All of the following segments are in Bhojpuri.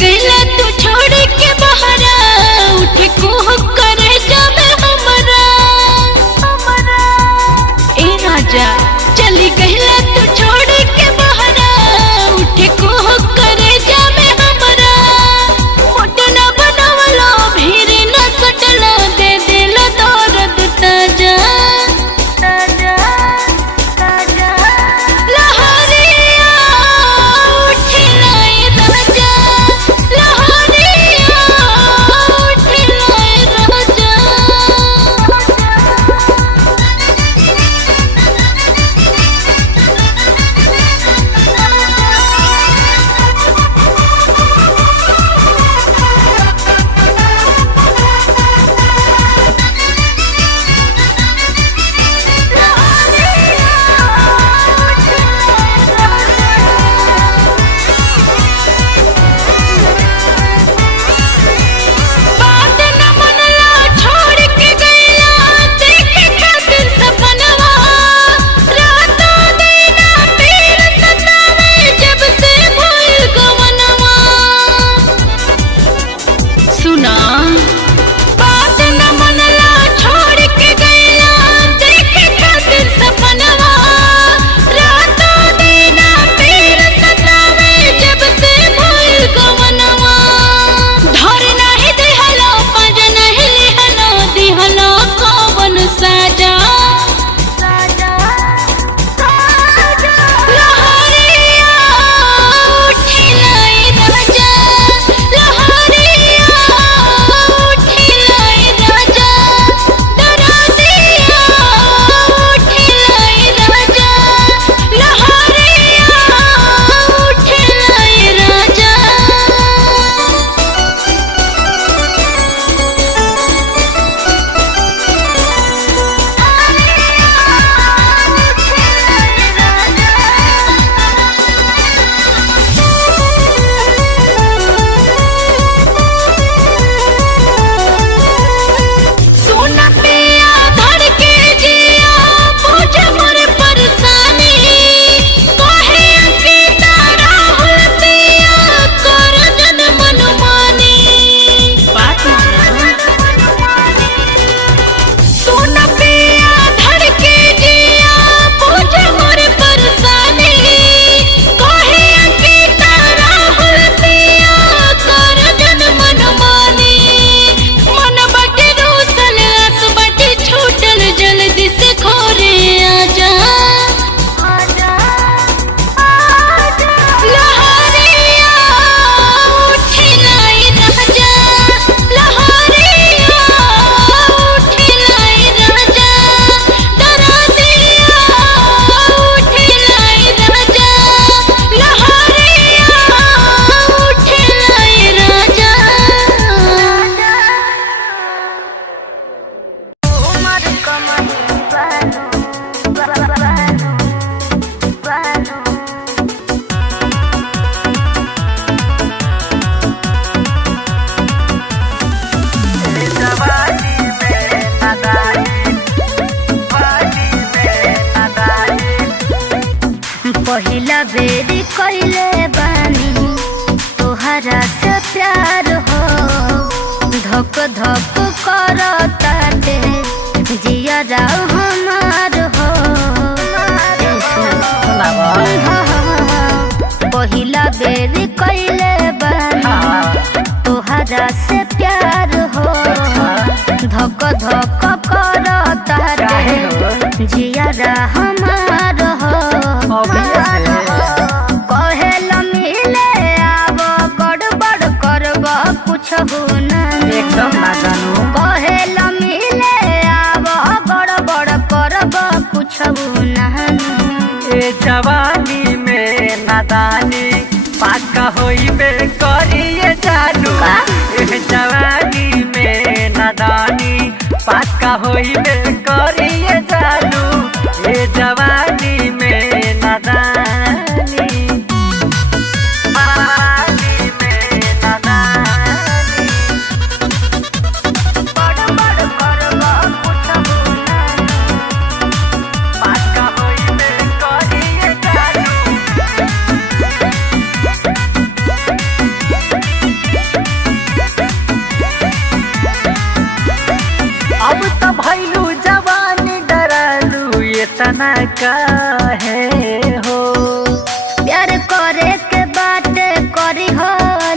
गईला तू छोड़ के बहरा उठे कोह करे जावे हमरा ए राजा चली गईला तू छोड़ के बहरा उठे कोह करे जावे हमरा मोट ना बनावलो भीड़ ना सटलो दे दिल दर्द ताजा ताजा ताजा लहरिया उठिला ए राजा लहरिया उठिला ए राजा बात न मनला छोड़ के गईला देखे खातिर सपनवा रातों दिना पीर सतावे जब से भूल गवनवा सुना बात न मनला छोड़ के गईला देखे खातिर सपनवा रातों दिना पीर सतावे जब से भूल गवनवा धर नाही दिहलो पंज नहीं लिहलो दिहलो कौन साजा साजा साजा लहरिया उठिला ए राजा लहरिया उठिला ए राजा दरदिया उठिला ए राजा लहरिया उठिला ए राजा सोना पिया धड़ के जिया पूछ मोर परेशानी कहे अंकिता राहुल पिया कर जन मनमानी बात सोना पिया धड़ के जिया पूछ मोर परेशानी कहे अंकिता राहुल पिया कर जन मनमानी मन बटे रूसल आस बटे छूटल जल्दी से खोरे आजा आजा आजा लहरिया उठिला ए राजा लहरिया उठिला ए राजा दरदिया उठिला ए राजा लहरिया उठिला ए राजा उमर कमनी बानो बानो बानो पहिला बेरी कइले बानी तोहरा से प्यार हो धक धक करताते जियरा हमार हो पहिला बेरी कइले बानी तोहरा से प्यार हो धक धक करताते जियरा हमार हो कहेला मिले आब गड़बड़ करब कुछ एकदम ना जानू कहेला मिले आब गड़बड़ करब कुछ ए जवानी में नादानी पाका होइबे करिए जानू ए जवानी में नादानी पाका होइबे करिए जानू ए जवानी में नादानी जवानी में नादानी गड़बड़ करब कुछ पाका होइबे करिए जानू इतना काहे हो। प्यार करे के बाटे करी हो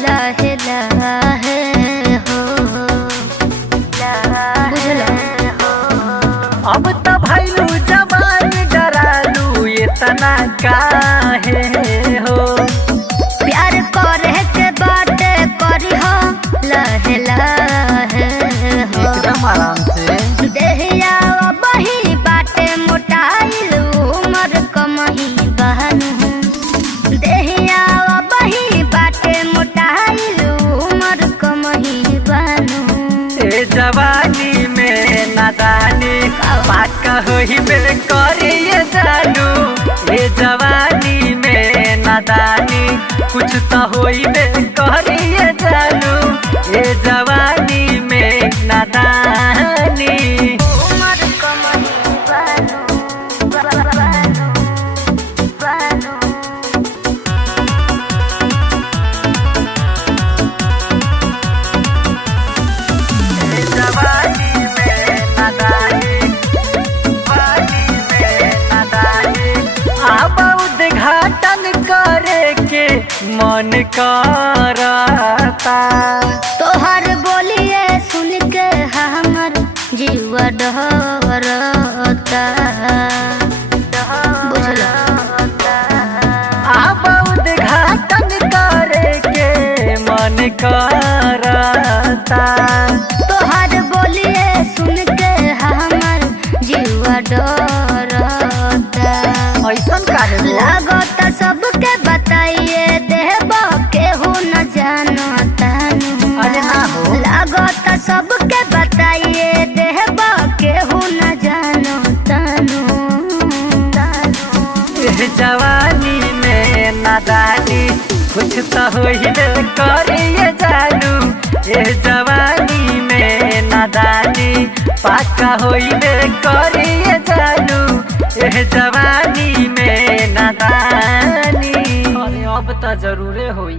लहे लहे हो। बुझला अब तो भैलू जवान डरालू इतना काहे हो। प्यार करे के बाटे करी हो लहे लहे हो। एकदम आराम से देहिया बही बाटे मोटाइल उमर कमही बहनु। देहिया बही बाटे मोटाइल उमर कमही बहनु। ए जवानी में नादानी पाका होई बे करिए जानू। ए जवानी में नादानी कुछ तो होई बे करिए जानू। ए जवानी में नादानी उमर कमही बहनु बहनु बहनु। जवानी में नादानी जवानी में नादानी। अब उद्घाटन करे के मन करता। तोहर बोलिए सुन के हमर जीव डरता। बुझला अब उद्घाटन करे के मन करता। तोहर बोलिए सुन के हमर जीव डरता। ऐसन काहे हो? लागत सबके बताइए देब केहू न जानता। अरे ना हो। लागत सबके बताइए देब केहू न जानता। एह जवानी में नादानी कुछ तो होइबे करिए जानू। एह जवानी में नादानी पाका होइबे करिए जानू। एह जवानी में नादानी अरे अब तो जरूरे होई।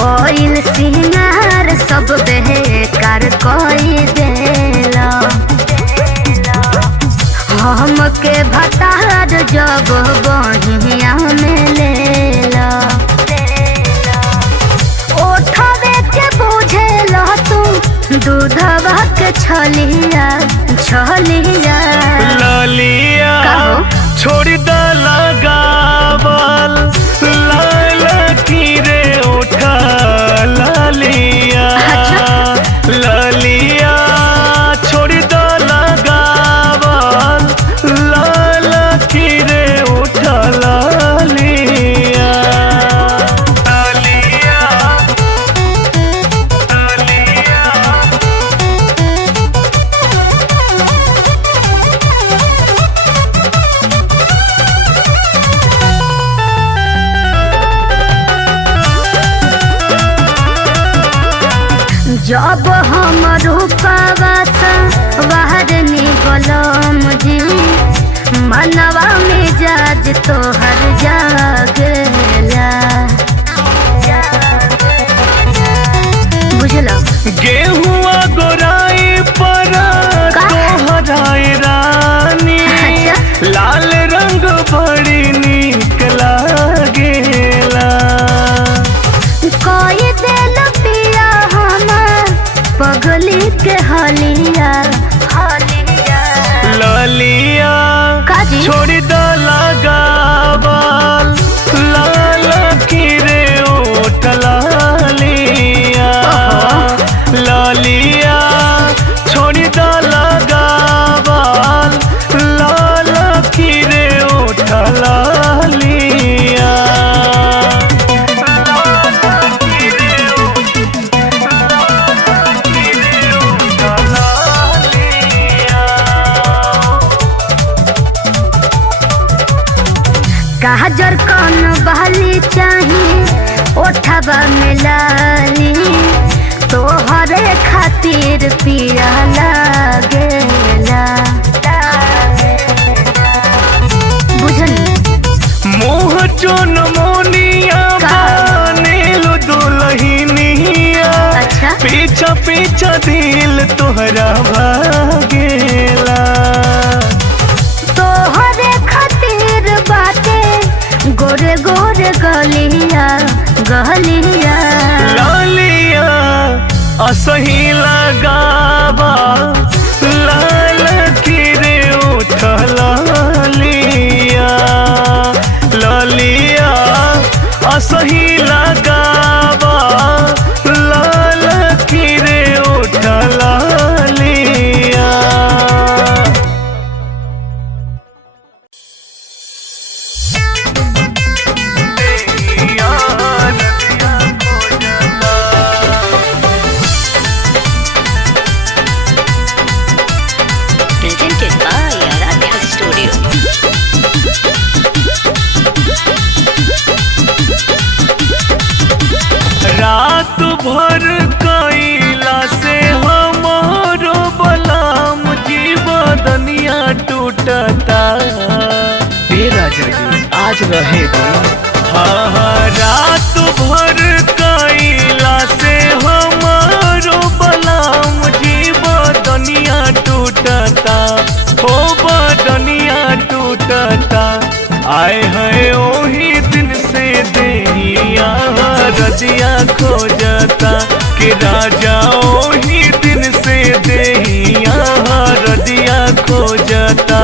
कोइल सिंगार सब बेकार कोई देला। हमके भतार जब बहिया में लेला। ओठवे के बुझेला तू दूधवा के छलिया छलिया। लालिया कहो। छोड़ द लगावल लाल की रे उठा लालिया। अच्छा। लालिया छोड़ द लगावल लाल की रे उठा लालिया। लालिया लालिया जब हम रूपवा बाहर निकलम जी मनवा मिजाज तोहर जागेला। बुझला गेहुआ गोराई पर का? तोहराई रानी। अच्छा। लाल रंग बड़ी नीक लागेला। कोई दिल पिया हमर पगली के हलिया हलिया। लालिया काजी? छोड़ द लगावल लाल की रे ओठ लालिया। लालिया छोड़ द लगावल लाल की रे ओठ लालिया। काजर कौन बहली चाहिए ओठवा में लाली। तोहरे खातिर पिया लागेला। बुझल मुँह चुन मोनिया बनेलु दुलहिनिया। अच्छा। पीछा पीछा दिल तोहरा भागेला। तोहरे खातिर बाटे गोरे गोरे गलिया गलिया। लालिया असही लगावा लाल किरे उठल लिया। लालिया असही लगावा लाल किरे उठल लिया। Presented by Aradhya Studio. रात भर कैला से हमारो बलाम जीवदनिया टूटता। ए राजा जी आज रहे दो। हाँ रात भर कैला से हमारो बलाम जीवदनिया टूटता। हो बदनिया टूटता। आए हैं ओही दिन से देहिया रजिया खोजता। कि राजा ओही दिन से देहिया रजिया खोजता।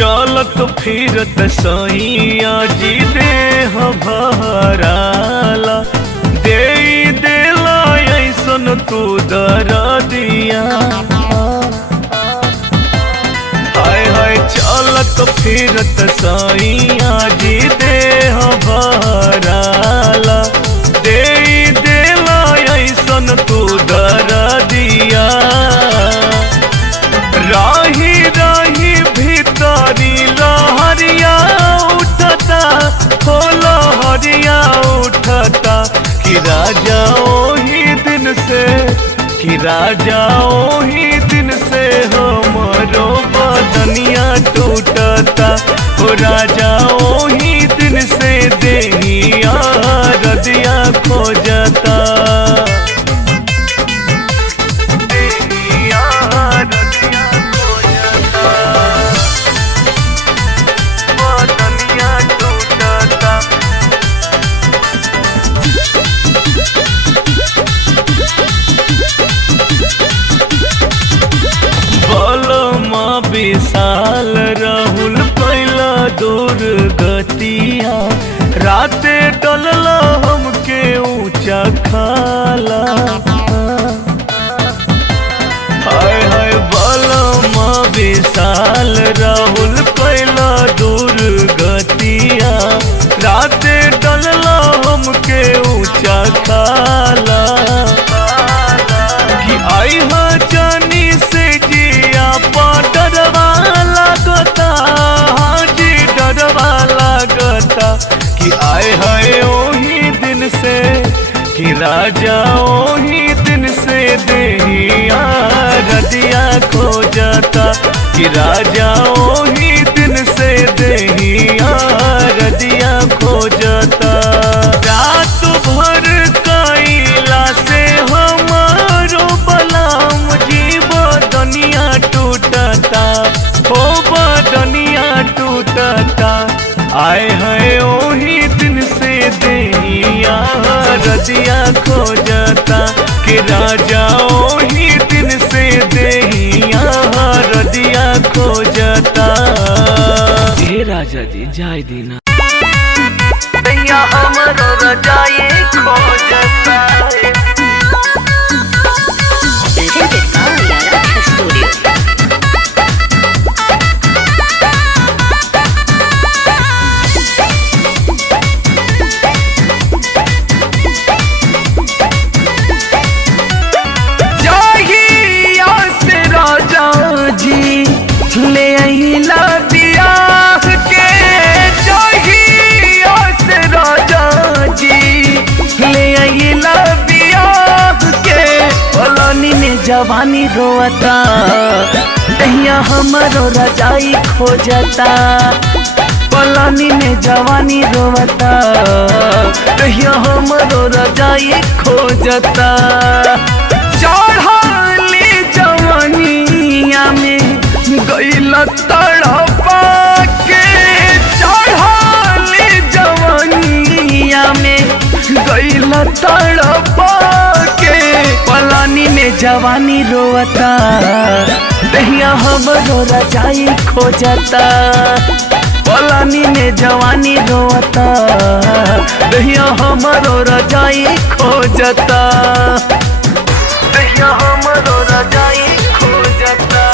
चलत फिरत सैया जी देह भराला। दे देला ऐसन तू दरदिया। हाय हाय चलत फिरत सैया जी देह भराला। दे देला ऐसन तू दरदिया। राही राही भीतरी लहरिया उठता। हो लहरिया उठता। कि राजा ओही दिन से कि राजा ओही दिन से हमरो बदनिया टूटता। हो राजा ओही दिन से देहिया रजिया खोजता। विशाल राहुल कैला दूर गतिया। राते डलला हमके ऊंचा खाला। हाय हाय बलमा विशाल राहुल कैला दूर गतिया। राते डलला हमके ऊंचा खाला। कि आई हा जानी से जिया डरवा लागता। हाँ जी डरवा लागता। कि आए हाय ओही दिन से कि राजा ओही दिन से देहिया रजिया खोजता। कि राजा ओही दिन से देहिया रजिया खोजता। रात भर कैला से हमारो बलाम जीवदनिया टूटता। हो बदनिया टूटता। आए हैं ओही दिन से देहिया रजिया खोजता। कि राजा ओही दिन से देहिया रजिया खोजता। हे राजा जी जाय दीना। हमरो रजाई खोजता। Presented by Aradhya Studio. जाहिया से राजा जी ले अहिला बियाह के जहिया से राजा जी ले अहिला बियाह के पलानी में जवानी रोता दहिया हमरो रजाई खोजता पलानी में जवानी रोता दहिया हमरो रजाई खोजता चढ़ाली जवानिया में गइल तड़पा के चढ़ाली जवानिया में गइल तड़पा के पलानी में जवानी रोता दहिया हमरो रजाई खोजता पलानी में जवानी रोता दहिया हमरो रजाई खोजता दहिया हमरो रजाई खोजता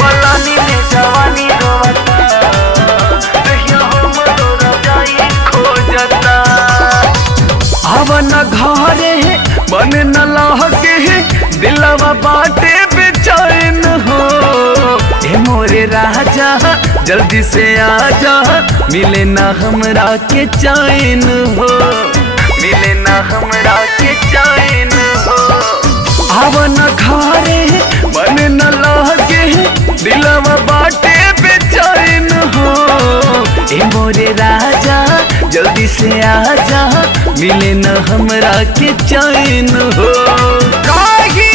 पलानी में जवानी रोता दहिया हमरो रजाई खोजता अवन घरे मन न लहके दिलवा बाटे बेचैन हो ए मोरे राजा जल्दी से आजा मिले ना हमरा के चैन हो मिले ना हमरा के चैन हो अवन घरे मन न लहके दिलवा बाटे बेचैन हो ए मोरे राजा जल्दी से आजा मिले न हमरा के चैन हो काही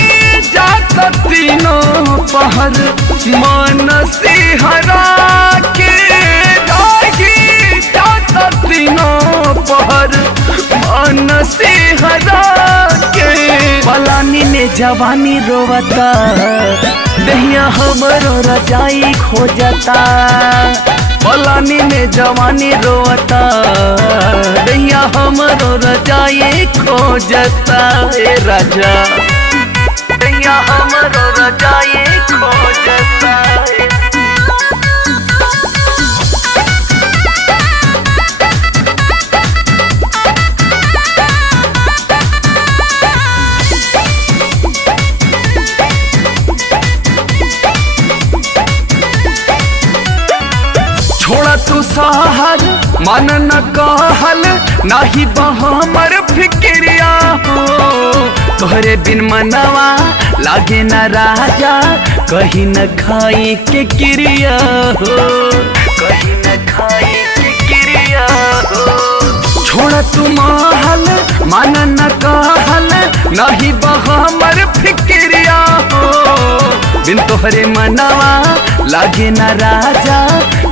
जात तीनों पहर मन सिहरा के काही जात तीनों पहर मन सिहरा के पलानी में जवानी रोता दहिया हमरो रजाई खोजता पलानी में जवानी रोता दहिया हमरो रजाई खोजता ए राजा दहिया हमरो रजाई खोजता छोड़ा तू सहर मन न कहल नाही बहमर फिक्रिया हो तोहरे बिन मनवा लागे न राजा कहीं न खाई के क्रिया हो कहीं न खाई के क्रिया हो छोड़ा तू महल मन न कहल नाही बहमर फिक्रिया हो बिन तोहरे मनवा लागे न राजा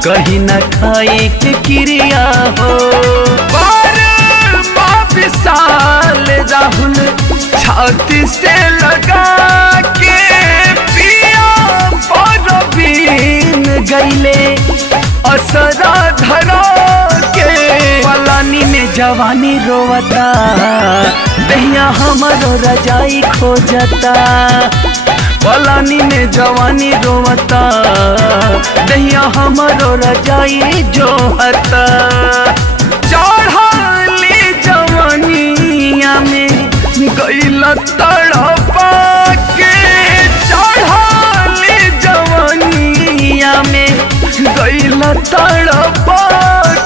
कहीं न खाई के क्रिया हो पर माँ विशाल राहुल छाती से लगा के पिया परवीन गईले असरा धरा के पलानी में जवानी रोता दहिया हमरो रजाई खोजता पलानी में जवानी रोता दहिया हमरो रजाई जोहता चढ़ाली जवानिया में गइल तड़पा के चढ़ाली जवानिया में गइल तड़पा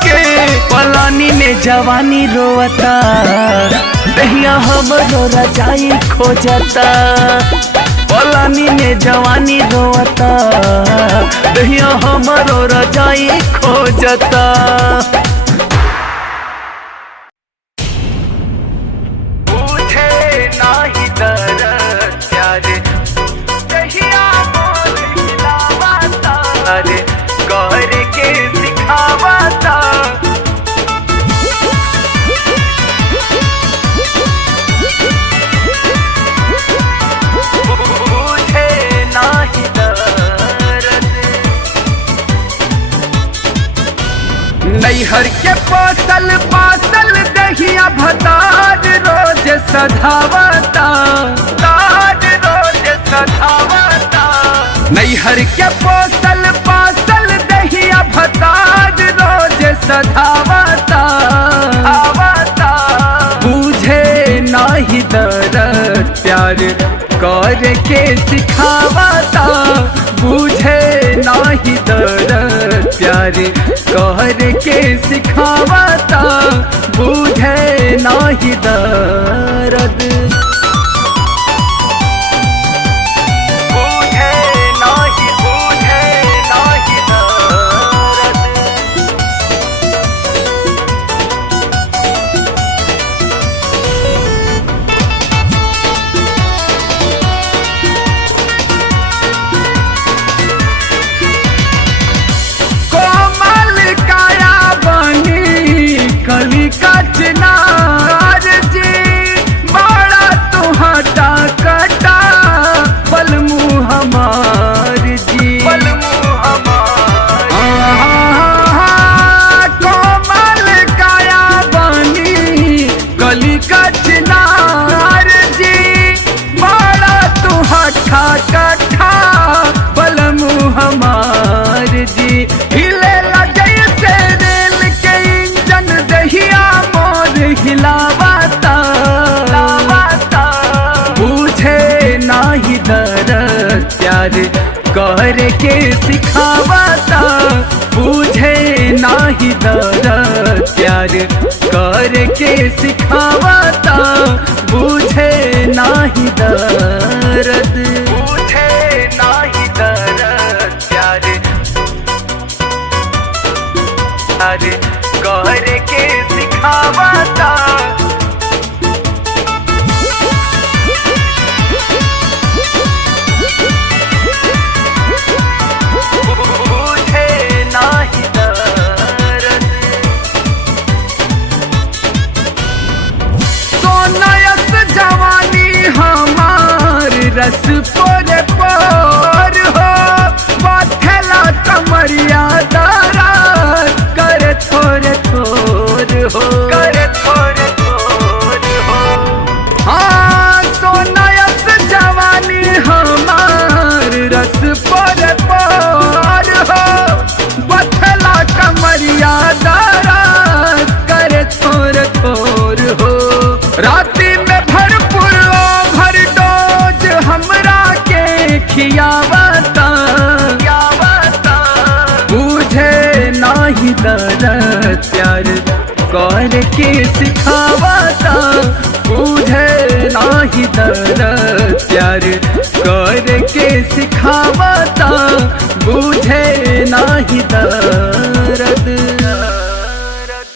के पलानी में जवानी रोता दहिया हमरो रजाई खोजता पलानी में जवानी रोता दहिया हमरो रजाई खोजता बुझे नाही दर्द प्यारे दहिया बोलिलावाता अरे कर के सिखावाता नैहर के पासल पासल दहिया भतार रोज सधावता ताज रोज सधावता नैहर के पासल पासल दहिया भतार रोज सधावता प्यार कर के सिखावता बुझे नाही दर्द प्यार कर के सिखावता बुझे नाही दर्द कली का चिनार जी बड़ा तुहटा कटा बलमु हमार जी कोमल काया बनी कली का चिनार जी बड़ा तुहटा कटा बलमु हमार जी हिले जैसे रेल के इंजन दहिया मोर हिलावता बुझे नाही दर्द प्यार कर के सिखावता बुझे नाही दर्द प्यार कर के सिखावता बुझे नाही दर्द बुझे नाही दर्द प्यार कर के सिखावता बुझे नाही दर्द सोनायस जवानी हमार रस पोरे पोर हो बाथेला कमरिया दारा करे थोरे थोर हो करे थोरे थोर हो हाँ सोनायस जवानी हमार रस पर पार हो बथला कमरिया दारा करे थोर थोर हो राती में भरपूर भर डोज हमरा के खियावता बुझे नाही दर्द प्यार कर के सिखावता बुझे नाही दर्द प्यार